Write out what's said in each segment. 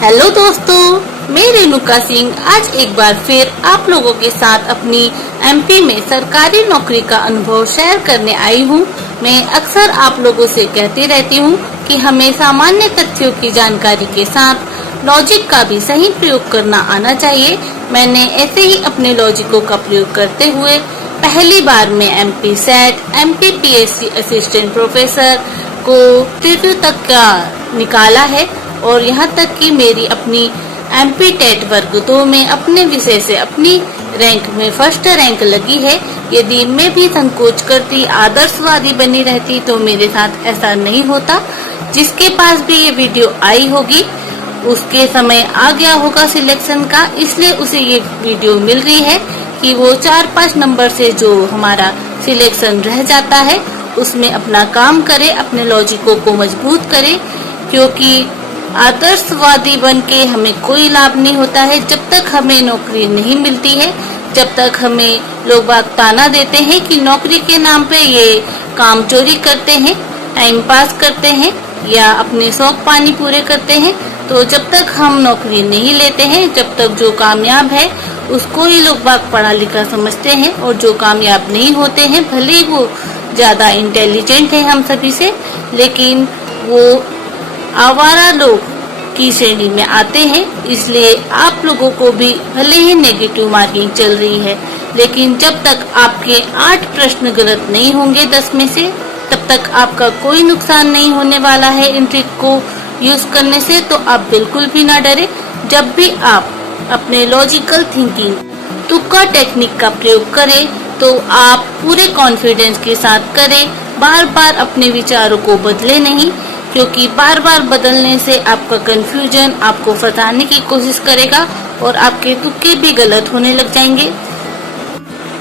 Hello दोस्तों, मैं रेणुका सिंह आज एक बार फिर आप लोगों के साथ अपनी एमपी में सरकारी नौकरी का अनुभव शेयर करने आई हूँ। मैं अक्सर आप लोगों से कहती रहती हूँ कि हमें सामान्य तथ्यों की जानकारी के साथ लॉजिक का भी सही प्रयोग करना आना चाहिए। मैंने ऐसे ही अपने लॉजिकों का प्रयोग करते हुए पहली बार में MP set, MP PSC assistant professor को तृतीय तक का निकाला है और यहाँ तक कि मेरी अपनी एमपी टेट वर्ग 2 में अपने विषय से अपनी रैंक में फर्स्ट रैंक लगी है। यदि मैं भी संकोच करती, आदर्शवादी बनी रहती तो मेरे साथ ऐसा नहीं होता। जिसके पास भी ये वीडियो आई होगी उसके समय आ गया होगा सिलेक्शन का, इसलिए उसे ये वीडियो मिल रही है कि वो 4-5 नंबर से जो हमारा सिलेक्शन रह जाता है उसमें अपना काम करे, अपने लॉजिकों को मजबूत करे, क्योंकि आदर्शवादी बन के हमें कोई लाभ नहीं होता है। जब तक हमें नौकरी नहीं मिलती है, जब तक हमें लोग बाग ताना देते हैं कि नौकरी के नाम पे ये काम चोरी करते हैं, टाइम पास करते हैं या अपने शौक पानी पूरे करते हैं, तो जब तक हम नौकरी नहीं लेते हैं, जब तक जो कामयाब है उसको ही लोग बाग पढ़ा लिखा समझते हैं और जो कामयाब नहीं होते हैं, भले ही वो ज्यादा इंटेलिजेंट है हम सभी से, लेकिन वो आवारा लोग की श्रेणी में आते हैं। इसलिए आप लोगों को भी भले ही नेगेटिव मार्किंग चल रही है, लेकिन जब तक आपके 8 प्रश्न गलत नहीं होंगे 10 में से, तब तक आपका कोई नुकसान नहीं होने वाला है इन ट्रिक को यूज करने से। तो आप बिल्कुल भी ना डरे। जब भी आप अपने लॉजिकल थिंकिंग तुक्का टेक्निक का प्रयोग करें तो आप पूरे कॉन्फिडेंस के साथ करें। बार बार अपने विचारों को बदले नहीं, क्योंकि बार बार बदलने से आपका कंफ्यूजन आपको फंसाने की कोशिश करेगा और आपके तुक्के भी गलत होने लग जाएंगे।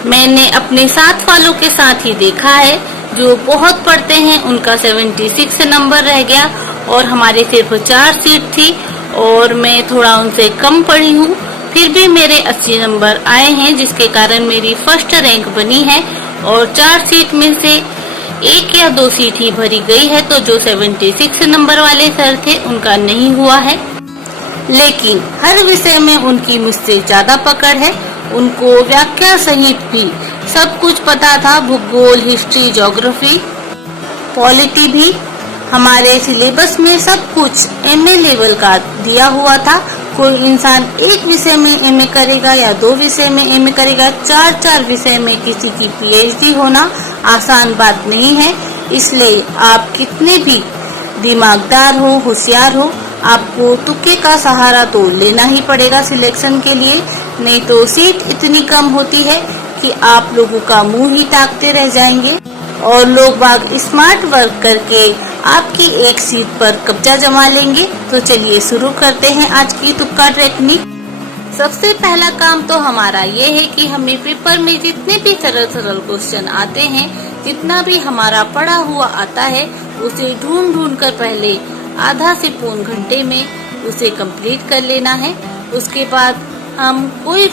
मैंने अपने साथ वालों के साथ ही देखा है, जो बहुत पढ़ते हैं उनका 76 नंबर रह गया और हमारे सिर्फ 4 सीट थी और मैं थोड़ा उनसे कम पढ़ी हूँ, फिर भी मेरे 80 नंबर आए हैं, जिसके कारण मेरी फर्स्ट रैंक बनी है और 4 सीट में से 1 या 2 सीट ही भरी गई है। तो जो 76 नंबर वाले सर थे उनका नहीं हुआ है, लेकिन हर विषय में उनकी मुझसे ज्यादा पकड़ है। उनको व्याख्या सहित भी सब कुछ पता था, भूगोल, हिस्ट्री, ज्योग्राफी, पॉलिटी भी। हमारे सिलेबस में सब कुछ एमए लेवल का दिया हुआ था। कोई इंसान एक विषय में एमए करेगा या 2 विषय में एमए करेगा, 4-4 विषय में किसी की पीएचडी होना आसान बात नहीं है। इसलिए आप कितने भी दिमागदार हो, होशियार हो, आपको तुक्के का सहारा तो लेना ही पड़ेगा सिलेक्शन के लिए, नहीं तो सीट इतनी कम होती है कि आप लोगों का मुंह ही ताकते रह जाएंगे और लोग बाग स्मार्ट वर्क करके आपकी एक सीट पर कब्जा जमा लेंगे। तो चलिए शुरू करते हैं आज की तुक्का टेक्निक। सबसे पहला काम तो हमारा ये है कि हमें पेपर में जितने भी सरल क्वेश्चन आते हैं, जितना भी हमारा पढ़ा हुआ आता है, उसे ढूंढ कर पहले आधा से पौन घंटे में उसे कंप्लीट कर लेना है। उसके बाद हम कोई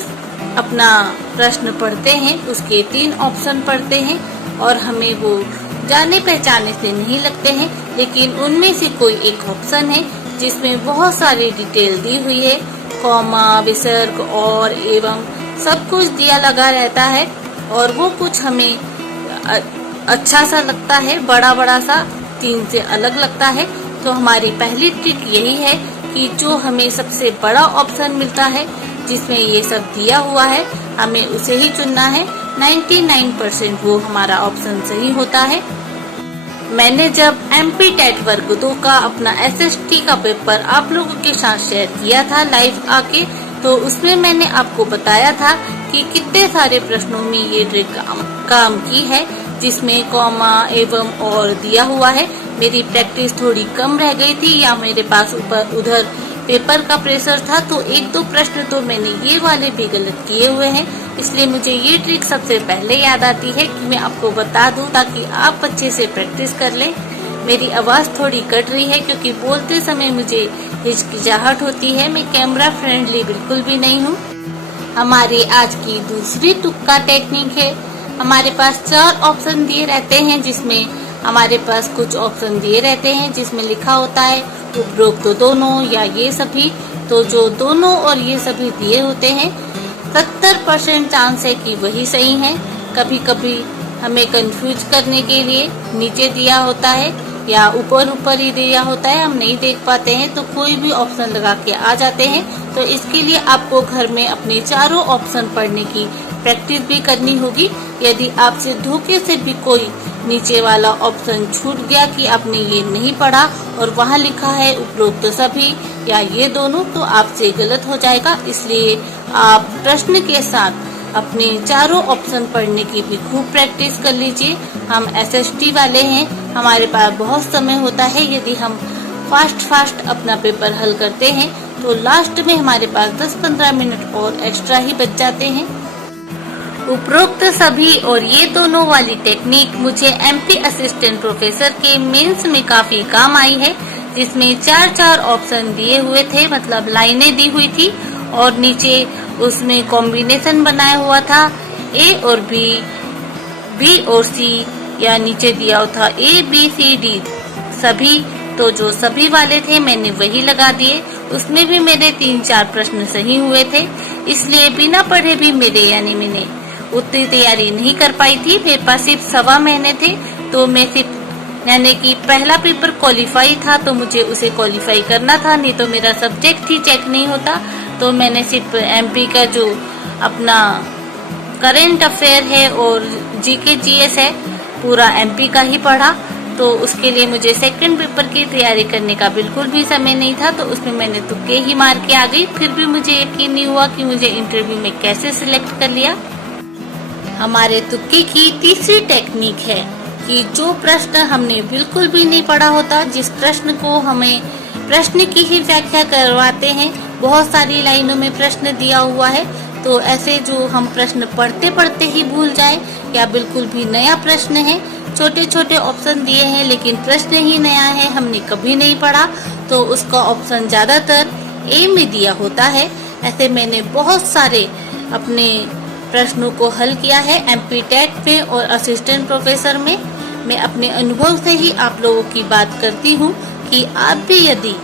अपना प्रश्न पढ़ते हैं, उसके 3 ऑप्शन पढ़ते हैं और हमें वो जाने पहचाने से नहीं लगते हैं, लेकिन उनमें से कोई एक ऑप्शन है जिसमें बहुत सारी डिटेल दी हुई है, कॉमा, विसर्ग और एवं सब कुछ दिया लगा रहता है और वो कुछ हमें अच्छा सा लगता है, बड़ा सा 3 से अलग लगता है। तो हमारी पहली ट्रिक यही है कि जो हमें सबसे बड़ा ऑप्शन मिलता है जिसमें ये सब दिया हुआ है, हमें उसे ही चुनना है। 99% वो हमारा ऑप्शन सही होता है। मैंने जब एमपी टेट वर्ग 2 का अपना एसएसटी का पेपर आप लोगों के साथ शेयर किया था लाइव आके, तो उसमें मैंने आपको बताया था कि कितने सारे प्रश्नों में ये ट्रिक काम की है, जिसमें कॉमा एवं और दिया हुआ है। मेरी प्रैक्टिस थोड़ी कम रह गई थी या मेरे पास उधर पेपर का प्रेशर था, तो 1-2 प्रश्न तो मैंने ये वाले भी गलत किए हुए हैं। इसलिए मुझे ये ट्रिक सबसे पहले याद आती है कि मैं आपको बता दूं, ताकि आप अच्छे से प्रैक्टिस कर लें। मेरी आवाज थोड़ी कट रही है क्योंकि बोलते समय मुझे हिचकिचाहट होती है। मैं कैमरा फ्रेंडली बिल्कुल भी नहीं हूँ। हमारी आज की दूसरी तुक्का टेक्निक है। हमारे पास 4 ऑप्शन दिए रहते हैं, जिसमें हमारे पास कुछ ऑप्शन दिए रहते हैं जिसमें लिखा होता है उपरोक्त दोनों या ये सभी। तो जो दोनों और ये सभी दिए होते हैं 70% चांस है कि वही सही है। कभी कभी हमें कंफ्यूज करने के लिए नीचे दिया होता है या ऊपर ऊपर ही दिया होता है, हम नहीं देख पाते हैं तो कोई भी ऑप्शन लगा के आ जाते हैं। तो इसके लिए आपको घर में अपने चारों ऑप्शन पढ़ने की प्रैक्टिस भी करनी होगी। यदि आपसे धोखे से भी कोई नीचे वाला ऑप्शन छूट गया कि आपने ये नहीं पढ़ा और वहाँ लिखा है उपरोक्त सभी या ये दोनों, तो आपसे गलत हो जाएगा। इसलिए आप प्रश्न के साथ अपने चारों ऑप्शन पढ़ने की भी खूब प्रैक्टिस कर लीजिए। हम एसएसटी वाले हैं, हमारे पास बहुत समय होता है। यदि हम फास्ट अपना पेपर हल करते हैं तो लास्ट में हमारे पास 10-15 मिनट और एक्स्ट्रा ही बच जाते हैं। उपरोक्त सभी और ये दोनों वाली टेक्निक मुझे एमपी असिस्टेंट प्रोफेसर के मेंस में काफी काम आई है, जिसमें 4 ऑप्शन दिए हुए थे, मतलब लाइनें दी हुई थी और नीचे उसमें कॉम्बिनेशन बनाया हुआ था ए और बी और सी, या नीचे दिया हुआ था ABCD सभी। तो जो सभी वाले थे मैंने वही लगा दिए। उसमें भी मेरे 3-4 प्रश्न सही हुए थे, इसलिए बिना पढ़े भी मैंने उतनी तैयारी नहीं कर पाई थी। मेरे पास सिर्फ 1.25 महीने थे, तो मैं सिर्फ यानी कि पहला पेपर क्वालिफाई था तो मुझे उसे क्वालिफाई करना था, नहीं तो मेरा सब्जेक्ट ही चेक नहीं होता। तो मैंने सिर्फ एमपी का जो अपना करंट अफेयर है और जीके जीएस है पूरा एमपी का ही पढ़ा। तो उसके लिए मुझे सेकंड पेपर की तैयारी करने का बिल्कुल भी समय नहीं था, तो उसमें मैंने तुक्के ही मार के आ गई। फिर भी मुझे यकीन नहीं हुआ कि मुझे इंटरव्यू में कैसे सिलेक्ट कर लिया। हमारे तुक्के की तीसरी टेक्निक है कि जो प्रश्न हमने बिल्कुल भी नहीं पढ़ा होता, जिस प्रश्न को हमें प्रश्न की ही व्याख्या करवाते हैं, बहुत सारी लाइनों में प्रश्न दिया हुआ है, तो ऐसे जो हम प्रश्न पढ़ते पढ़ते ही भूल जाए या बिल्कुल भी नया प्रश्न है, छोटे ऑप्शन दिए हैं लेकिन प्रश्न ही नया है, हमने कभी नहीं पढ़ा, तो उसका ऑप्शन ज्यादातर ए में दिया होता है। ऐसे मैंने बहुत सारे अपने प्रश्नों को हल किया है एमपी टेट में और असिस्टेंट प्रोफेसर में। मैं अपने अनुभव से ही आप लोगों की बात करती हूँ कि आप भी यदि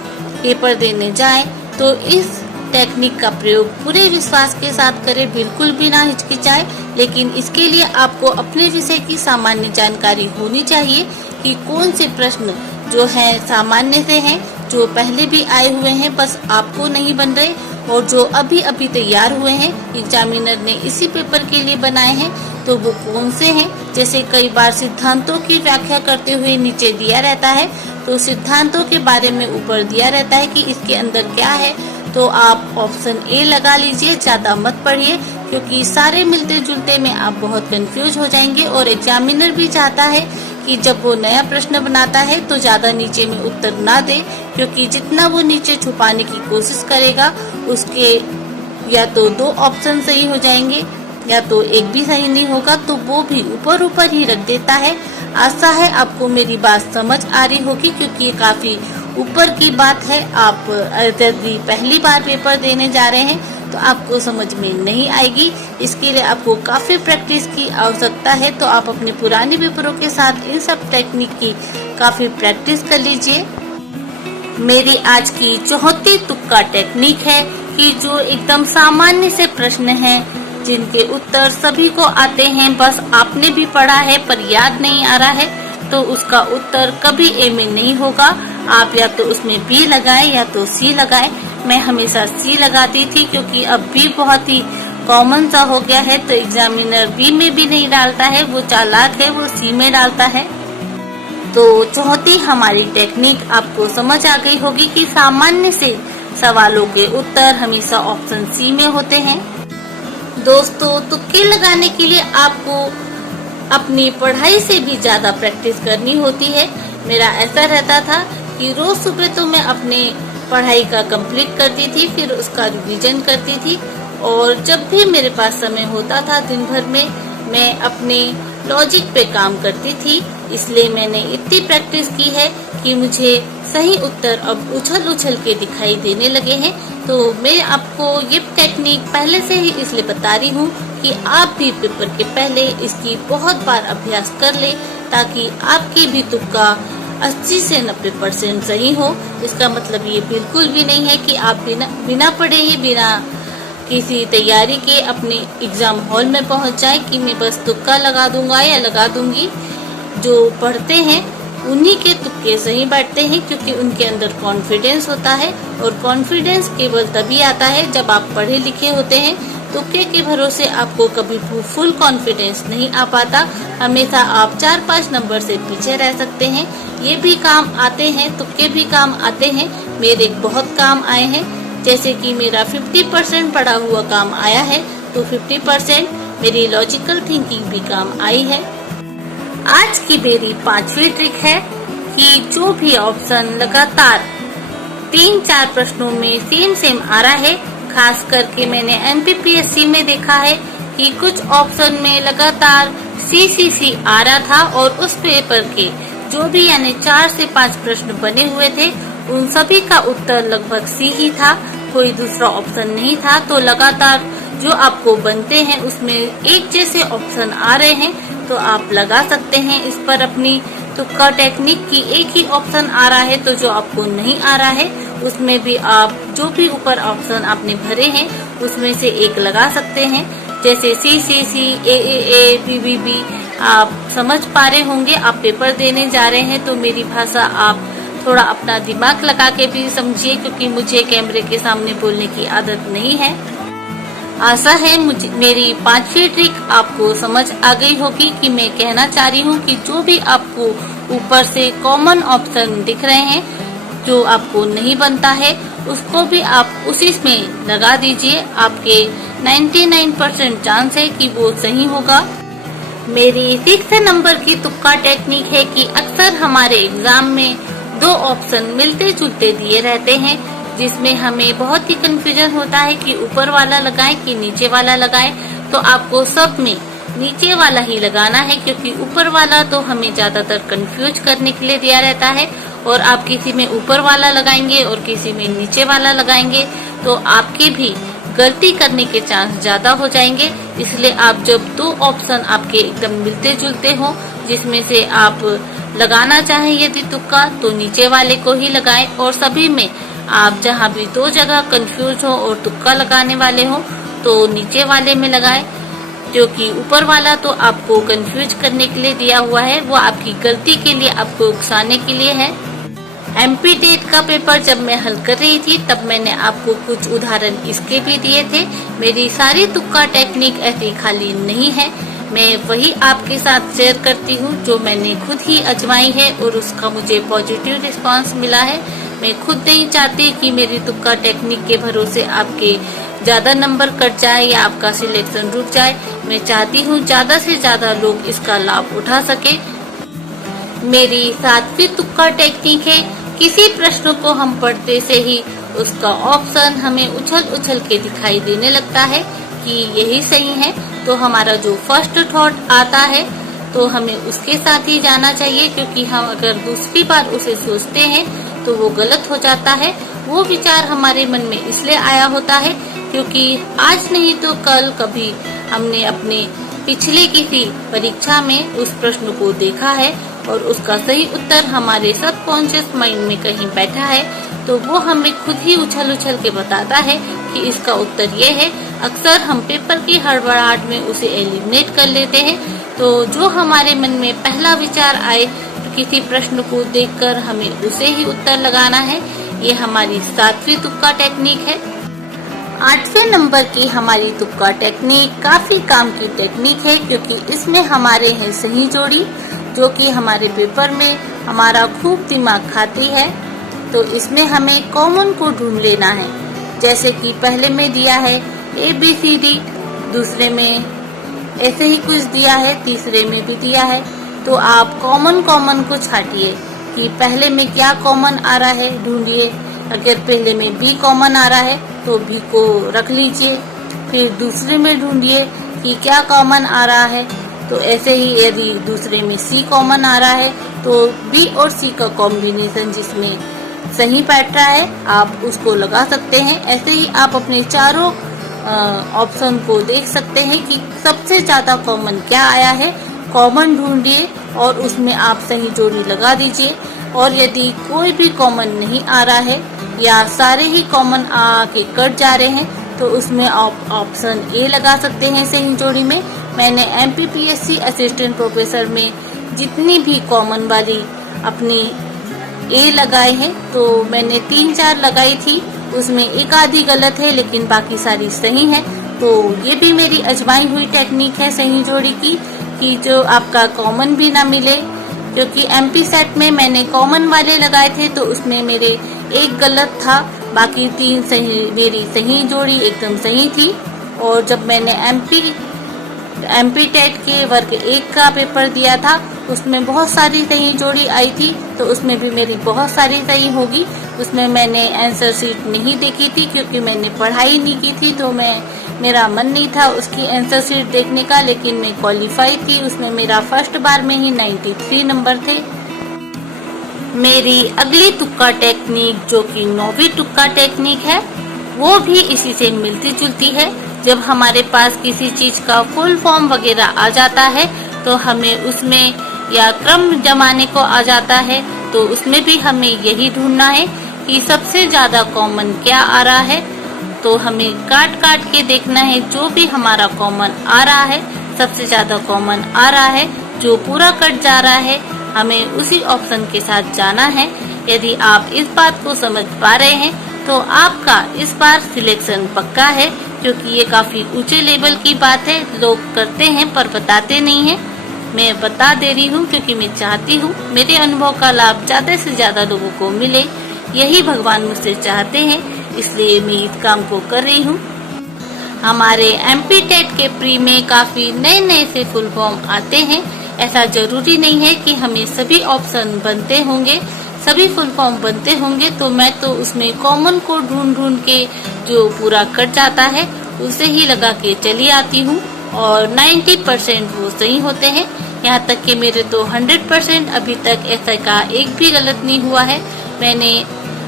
पेपर देने जाएं तो इस टेक्निक का प्रयोग पूरे विश्वास के साथ करें, बिल्कुल भी ना हिचकिचाए। लेकिन इसके लिए आपको अपने विषय की सामान्य जानकारी होनी चाहिए कि कौन से प्रश्न जो है सामान्य से हैं, जो पहले भी आए हुए हैं बस आपको नहीं बन रहे, और जो अभी तैयार हुए हैं एग्जामिनर ने इसी पेपर के लिए बनाए हैं, तो वो कौन से हैं। जैसे कई बार सिद्धांतों की व्याख्या करते हुए नीचे दिया रहता है, तो सिद्धांतों के बारे में ऊपर दिया रहता है कि इसके अंदर क्या है, तो आप ऑप्शन ए लगा लीजिए, ज्यादा मत पढ़िए, क्योंकि सारे मिलते जुलते में आप बहुत कंफ्यूज हो जाएंगे। और एग्जामिनर भी चाहता है कि जब वो नया प्रश्न बनाता है तो ज्यादा नीचे में उत्तर ना दे, क्योंकि जितना वो नीचे छुपाने की कोशिश करेगा उसके या तो 2 ऑप्शन सही हो जाएंगे या तो एक भी सही नहीं होगा, तो वो भी ऊपर ही रख देता है। आशा है आपको मेरी बात समझ आ रही होगी, क्योंकि ये काफी ऊपर की बात है। आप यदि पहली बार पेपर देने जा रहे हैं तो आपको समझ में नहीं आएगी, इसके लिए आपको काफी प्रैक्टिस की आवश्यकता है। तो आप अपने पुराने पेपरों के साथ इन सब टेक्निक की काफी प्रैक्टिस कर लीजिए। मेरी आज की चौथी तुक्का टेक्निक है कि जो एकदम सामान्य से प्रश्न हैं, जिनके उत्तर सभी को आते हैं, बस आपने भी पढ़ा है पर याद नहीं आ रहा है, तो उसका उत्तर कभी ए में नहीं होगा। आप या तो उसमें बी लगाए या तो सी लगाए। मैं हमेशा सी लगाती थी, क्योंकि अब बी बहुत ही कॉमन सा हो गया है, तो एग्जामिनर बी में भी नहीं डालता है, वो चालाक है, वो सी में डालता है। तो चौथी हमारी टेक्निक आपको समझ आ गई होगी कि सामान्य से सवालों के उत्तर हमेशा ऑप्शन सी में होते हैं। दोस्तों, तुक्के लगाने के लिए आपको अपनी पढ़ाई से भी ज्यादा प्रैक्टिस करनी होती है। मेरा ऐसा रहता था कि रोज सुबह तो मैं अपने पढ़ाई का कंप्लीट करती थी, फिर उसका रिवीजन करती थी, और जब भी मेरे पास समय होता था दिन भर में, मैं अपने लॉजिक पे काम करती थी। इसलिए मैंने इतनी प्रैक्टिस की है कि मुझे सही उत्तर अब उछल के दिखाई देने लगे हैं। तो मैं आपको ये टेक्निक पहले से ही इसलिए बता रही हूँ कि आप भी पेपर के पहले इसकी बहुत बार अभ्यास कर ले, ताकि आपकी भी तुक्का 80 से 90% सही हो। इसका मतलब ये बिल्कुल भी नहीं है कि आप बिना पढ़े ही बिना किसी तैयारी के अपने एग्जाम हॉल में पहुंच जाए कि मैं बस तुक्का लगा दूंगा या लगा दूंगी। जो पढ़ते हैं उन्हीं के तुक्के सही बैठते हैं, क्योंकि उनके अंदर कॉन्फिडेंस होता है, और कॉन्फिडेंस केवल तभी आता है जब आप पढ़े लिखे होते हैं। तुक्के के भरोसे आपको कभी फुल कॉन्फिडेंस नहीं आ पाता। हमेशा आप 4-5 नंबर से पीछे रह सकते हैं। ये भी काम आते हैं, तुक्के भी काम आते हैं। मेरे बहुत काम आए हैं, जैसे कि मेरा 50% पढ़ा हुआ काम आया है, तो 50% मेरी लॉजिकल थिंकिंग भी काम आई है। आज की मेरी 5वीं ट्रिक है कि जो भी ऑप्शन लगातार 3-4 प्रश्नों में सेम आ रहा है, खास करके मैंने MPPSC में देखा है कि कुछ ऑप्शन में लगातार CCC आ रहा था, और उस पेपर के जो भी यानी 4 से 5 प्रश्न बने हुए थे उन सभी का उत्तर लगभग C ही था, कोई दूसरा ऑप्शन नहीं था। तो लगातार जो आपको बनते हैं उसमें एक जैसे ऑप्शन आ रहे हैं, तो आप लगा सकते हैं इस पर अपनी तुक्का टेक्निक की। एक ही ऑप्शन आ रहा है तो जो आपको नहीं आ रहा है उसमें भी आप जो भी ऊपर ऑप्शन आपने भरे हैं उसमें से एक लगा सकते हैं। जैसे CCC, AAA, BBB आप समझ पा रहे होंगे। आप पेपर देने जा रहे हैं तो मेरी भाषा आप थोड़ा अपना दिमाग लगा के भी समझिए, क्योंकि मुझे कैमरे के सामने बोलने की आदत नहीं है। आशा है मेरी 5वीं ट्रिक आपको समझ आ गई होगी कि मैं कहना चाह रही हूँ कि जो भी आपको ऊपर से कॉमन ऑप्शन दिख रहे हैं जो आपको नहीं बनता है उसको भी आप उसी में लगा दीजिए। आपके 99% चांस है कि वो सही होगा। मेरी 6 नंबर की तुक्का टेक्निक है कि अक्सर हमारे एग्जाम में 2 ऑप्शन मिलते जुलते दिए रहते हैं, जिसमें हमें बहुत ही कंफ्यूजन होता है कि ऊपर वाला लगाएं कि नीचे वाला लगाएं। तो आपको सब में नीचे वाला ही लगाना है, क्योंकि ऊपर वाला तो हमें ज्यादातर कंफ्यूज करने के लिए दिया रहता है, और आप किसी में ऊपर वाला लगाएंगे और किसी में नीचे वाला लगाएंगे तो आपके भी गलती करने के चांस ज्यादा हो जाएंगे। इसलिए आप जब 2 ऑप्शन आपके एकदम मिलते जुलते हो जिसमें से आप लगाना चाहें यदि तुक्का, तो नीचे वाले को ही लगाएं, और सभी में आप जहां भी 2 जगह कंफ्यूज हो और तुक्का लगाने वाले हो तो नीचे वाले में लगाएं, क्योंकि ऊपर वाला तो आपको कंफ्यूज करने के लिए दिया हुआ है, वो आपकी गलती के लिए, आपको उकसाने के लिए है। MP टेट का पेपर जब मैं हल कर रही थी तब मैंने आपको कुछ उदाहरण इसके भी दिए थे। मेरी सारी तुक्का टेक्निक ऐसी खाली नहीं है, मैं वही आपके साथ शेयर करती हूँ जो मैंने खुद ही आजमाई है और उसका मुझे पॉजिटिव रिस्पांस मिला है। मैं खुद नहीं चाहती कि मेरी तुक्का टेक्निक के भरोसे आपके ज्यादा नंबर कट जाए या आपका सिलेक्शन रुक जाए। मैं चाहती हूँ ज्यादा से ज्यादा लोग इसका लाभ उठा सके। मेरी 7वीं तुक्का टेक्निक है, किसी प्रश्न को हम पढ़ते से ही उसका ऑप्शन हमें उछल के दिखाई देने लगता है कि यही सही है, तो हमारा जो फर्स्ट थॉट आता है तो हमें उसके साथ ही जाना चाहिए, क्योंकि हम अगर दूसरी बार उसे सोचते हैं तो वो गलत हो जाता है। वो विचार हमारे मन में इसलिए आया होता है क्योंकि आज नहीं तो कल कभी हमने अपने पिछले किसी परीक्षा में उस प्रश्न को देखा है और उसका सही उत्तर हमारे सबकॉन्शियस माइंड में कहीं बैठा है, तो वो हमें खुद ही उछल के बताता है कि इसका उत्तर ये है। अक्सर हम पेपर की हड़बड़ाहट में उसे एलिमिनेट कर लेते हैं, तो जो हमारे मन में पहला विचार आए तो किसी प्रश्न को देखकर हमें उसे ही उत्तर लगाना है। ये हमारी 7वीं तुक्का टेक्निक है। 8वें नंबर की हमारी तुक्का टेक्निक काफी काम की टेक्निक है, क्योंकि इसमें हमारे हैं सही जोड़ी, जो कि हमारे पेपर में हमारा खूब दिमाग खाती है। तो इसमें हमें कॉमन को ढूंढ लेना है, जैसे कि पहले में दिया है ABCD, दूसरे में ऐसे ही कुछ दिया है, तीसरे में भी दिया है। तो आप कॉमन को छाटिए कि पहले में क्या कॉमन आ रहा है, ढूंढिए। अगर पहले में B कॉमन आ रहा है तो B को रख लीजिए, फिर दूसरे में ढूंढिए कि क्या कॉमन आ रहा है। तो ऐसे ही यदि दूसरे में C कॉमन आ रहा है तो B और C का कॉम्बिनेशन जिसमें सही बैठ रहा है आप उसको लगा सकते हैं। ऐसे ही आप अपने चारों ऑप्शन को देख सकते हैं कि सबसे ज्यादा कॉमन क्या आया है। कॉमन ढूंढिए और उसमें आप सही जोड़ी लगा दीजिए। और यदि कोई भी कॉमन नहीं आ रहा है या सारे ही कॉमन आके कट जा रहे हैं तो उसमें आप ऑप्शन ए लगा सकते हैं सही जोड़ी में। मैंने MPPSC असिस्टेंट प्रोफेसर में जितनी भी कॉमन वाली अपनी ए लगाए हैं तो मैंने 3-4 लगाई थी, उसमें एक आधी गलत है लेकिन बाकी सारी सही है। तो ये भी मेरी आजमाई हुई टेक्निक है सही जोड़ी की कि जो आपका कॉमन भी ना मिले, क्योंकि MP सेट में मैंने कॉमन वाले लगाए थे तो उसमें मेरे एक गलत था, बाकी 3 सही, मेरी सही जोड़ी एकदम सही थी। और जब मैंने MP टेट के वर्ग 1 का पेपर दिया था उसमें बहुत सारी सही जोड़ी आई थी, तो उसमें भी मेरी बहुत सारी सही होगी। उसमें मैंने आंसर शीट नहीं देखी थी क्योंकि मैंने पढ़ाई नहीं की थी, तो मेरा मन नहीं था उसकी आंसर शीट देखने का, लेकिन मैं क्वालिफाई थी। उसमें मेरा फर्स्ट बार में ही 93 नंबर थे। मेरी अगली तुक्का टेक्निक जो कि 9वीं तुक्का टेक्निक है वो भी इसी से मिलती जुलती है। जब हमारे पास किसी चीज का फुल फॉर्म वगैरह आ जाता है तो हमें उसमें, या क्रम जमाने को आ जाता है तो उसमें भी हमें यही ढूंढना है कि सबसे ज्यादा कॉमन क्या आ रहा है। तो हमें काट काट के देखना है जो भी हमारा कॉमन आ रहा है, सबसे ज्यादा कॉमन आ रहा है, जो पूरा कट जा रहा है, हमें उसी ऑप्शन के साथ जाना है। यदि आप इस बात को समझ पा रहे हैं तो आपका इस बार सिलेक्शन पक्का है, क्योंकि ये काफी ऊंचे लेवल की बात है। लोग करते हैं पर बताते नहीं हैं। मैं बता दे रही हूँ क्योंकि मैं चाहती हूँ मेरे अनुभव का लाभ ज्यादा से ज्यादा लोगों को मिले। यही भगवान मुझसे चाहते हैं, इसलिए मैं इस काम को कर रही हूँ। हमारे MP टेट के प्री में काफी नए नए से फुल फॉर्म आते हैं। ऐसा जरूरी नहीं है कि हमें सभी ऑप्शन बनते होंगे, सभी फुल फॉर्म बनते होंगे। तो मैं तो उसमें कॉमन को ढूंढ ढूंढ के जो पूरा कट जाता है उसे ही लगा के चली आती हूँ, और 90% वो सही होते हैं। यहाँ तक कि मेरे तो 100% अभी तक ऐसा का एक भी गलत नहीं हुआ है। मैंने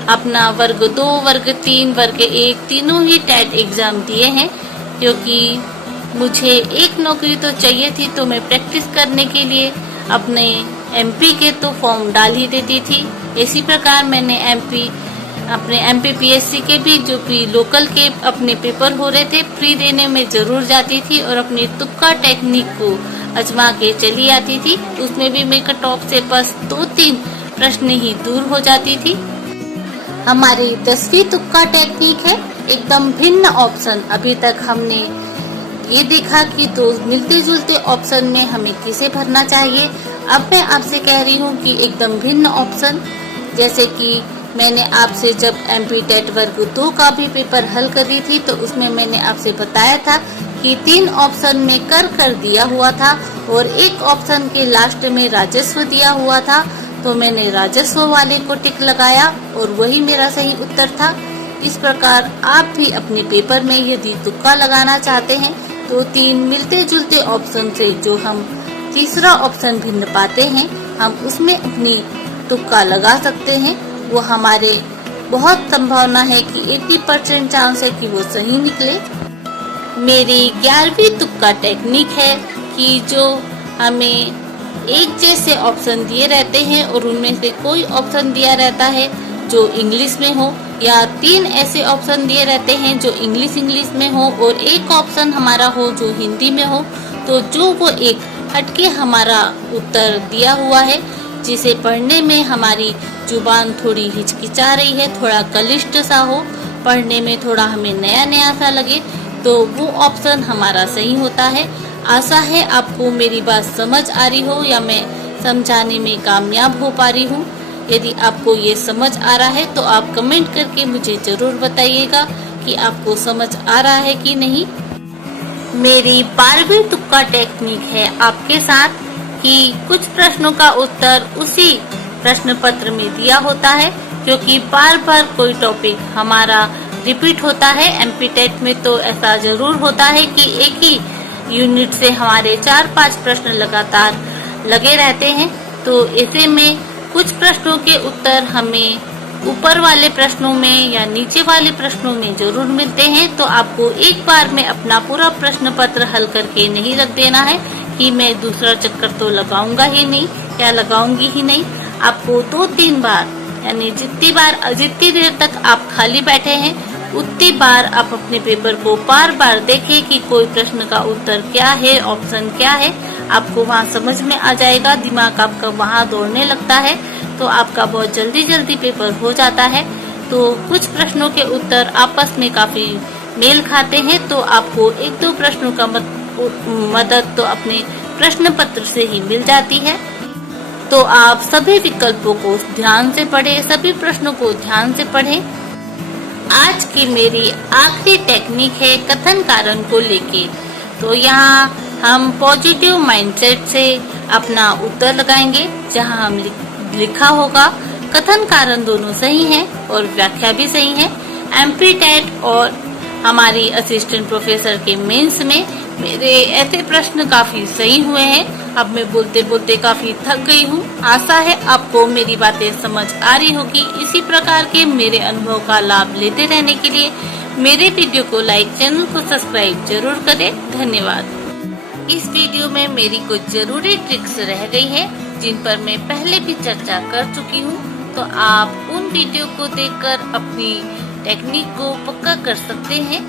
अपना वर्ग 2, वर्ग 3, वर्ग 1 तीनों ही टेट एग्जाम दिए हैं, क्योंकि मुझे एक नौकरी तो चाहिए थी। तो मैं प्रैक्टिस करने के लिए अपने MP के तो फॉर्म डाल ही देती थी। इसी प्रकार मैंने अपने MPPSC के भी जो भी लोकल के अपने पेपर हो रहे थे प्री देने में जरूर जाती थी और अपनी तुक्का टेक्निक को आजमा के चली आती थी। उसमें भी मैं कट ऑफ से बस 2-3 प्रश्न ही दूर हो जाती थी। हमारी 10वीं तुक्का टेक्निक है एकदम भिन्न ऑप्शन। अभी तक हमने ये देखा कि दो मिलते जुलते ऑप्शन में हमें किसे भरना चाहिए। अब मैं आपसे कह रही हूँ कि एकदम भिन्न ऑप्शन, जैसे कि मैंने आपसे जब MP टेट वर्ग 2 का भी पेपर हल कर रही थी तो उसमें मैंने आपसे बताया था कि 3 ऑप्शन में कर दिया हुआ था और एक ऑप्शन के लास्ट में राजस्व दिया हुआ था। तो मैंने राजस्व वाले को टिक लगाया और वही मेरा सही उत्तर था। इस प्रकार आप भी अपने पेपर में यदि तुक्का लगाना चाहते हैं तो 3 मिलते जुलते ऑप्शन से जो हम तीसरा ऑप्शन भिन्न पाते हैं हम उसमें अपनी तुक्का लगा सकते हैं। वो हमारे बहुत संभावना है कि 80% चांस है कि वो सही निकले। मेरी 11वीं तुक्का टेक्निक है कि जो हमें एक जैसे ऑप्शन दिए रहते हैं और उनमें से कोई ऑप्शन दिया रहता है जो इंग्लिश में हो, या 3 ऐसे ऑप्शन दिए रहते हैं जो इंग्लिश में हो और एक ऑप्शन हमारा हो जो हिंदी में हो। तो जो वो एक हटके हमारा उत्तर दिया हुआ है जिसे पढ़ने में हमारी जुबान थोड़ी हिचकिचा रही है, थोड़ा क्लिष्ट सा हो, पढ़ने में थोड़ा हमें नया नया सा लगे, तो वो ऑप्शन हमारा सही होता है। आशा है आपको मेरी बात समझ आ रही हो या मैं समझाने में कामयाब हो पा रही हूँ। यदि आपको ये समझ आ रहा है तो आप कमेंट करके मुझे जरूर बताइएगा कि आपको समझ आ रहा है कि नहीं। मेरी 12वीं तुक्का टेक्निक है आपके साथ कि कुछ प्रश्नों का उत्तर उसी प्रश्न पत्र में दिया होता है, क्योंकि बार बार कोई टॉपिक हमारा रिपीट होता है। MP टेट में तो ऐसा जरूर होता है कि एक ही यूनिट से हमारे 4-5 प्रश्न लगातार लगे रहते हैं। तो ऐसे में कुछ प्रश्नों के उत्तर हमें ऊपर वाले प्रश्नों में या नीचे वाले प्रश्नों में जरूर मिलते हैं। तो आपको एक बार में अपना पूरा प्रश्न पत्र हल करके नहीं रख देना है कि मैं दूसरा चक्कर तो लगाऊंगा ही नहीं या लगाऊंगी ही नहीं। आपको 2-3 बार यानी जितनी देर तक आप खाली बैठे हैं उतनी बार आप अपने पेपर को बार बार देखें कि कोई प्रश्न का उत्तर क्या है, ऑप्शन क्या है। आपको वहाँ समझ में आ जाएगा, दिमाग आपका वहाँ दौड़ने लगता है, तो आपका बहुत जल्दी पेपर हो जाता है। तो कुछ प्रश्नों के उत्तर आपस में काफी मेल खाते हैं, तो आपको 1-2 प्रश्नों का मदद तो अपने प्रश्न पत्र से ही मिल जाती है। तो आप सभी विकल्पों को ध्यान से पढ़ें, सभी प्रश्नों को ध्यान से पढ़ें। आज की मेरी आखिरी टेक्निक है कथन कारण को लेके। तो यहाँ हम पॉजिटिव माइंडसेट से अपना उत्तर लगाएंगे, जहाँ हम लिखा होगा कथन कारण दोनों सही हैं और व्याख्या भी सही है। एमपी टेट और हमारी असिस्टेंट प्रोफेसर के मेंस में मेरे ऐसे प्रश्न काफी सही हुए हैं। अब मैं बोलते बोलते काफी थक गई हूँ। आशा है आपको मेरी बातें समझ आ रही होगी। इसी प्रकार के मेरे अनुभव का लाभ लेते रहने के लिए मेरे वीडियो को लाइक, चैनल को सब्सक्राइब जरूर करें। धन्यवाद। इस वीडियो में मेरी कुछ जरूरी ट्रिक्स रह गई है जिन पर मैं पहले भी चर्चा कर चुकी हूँ, तो आप उन वीडियो को देखकर अपनी टेक्निक को पक्का कर सकते हैं।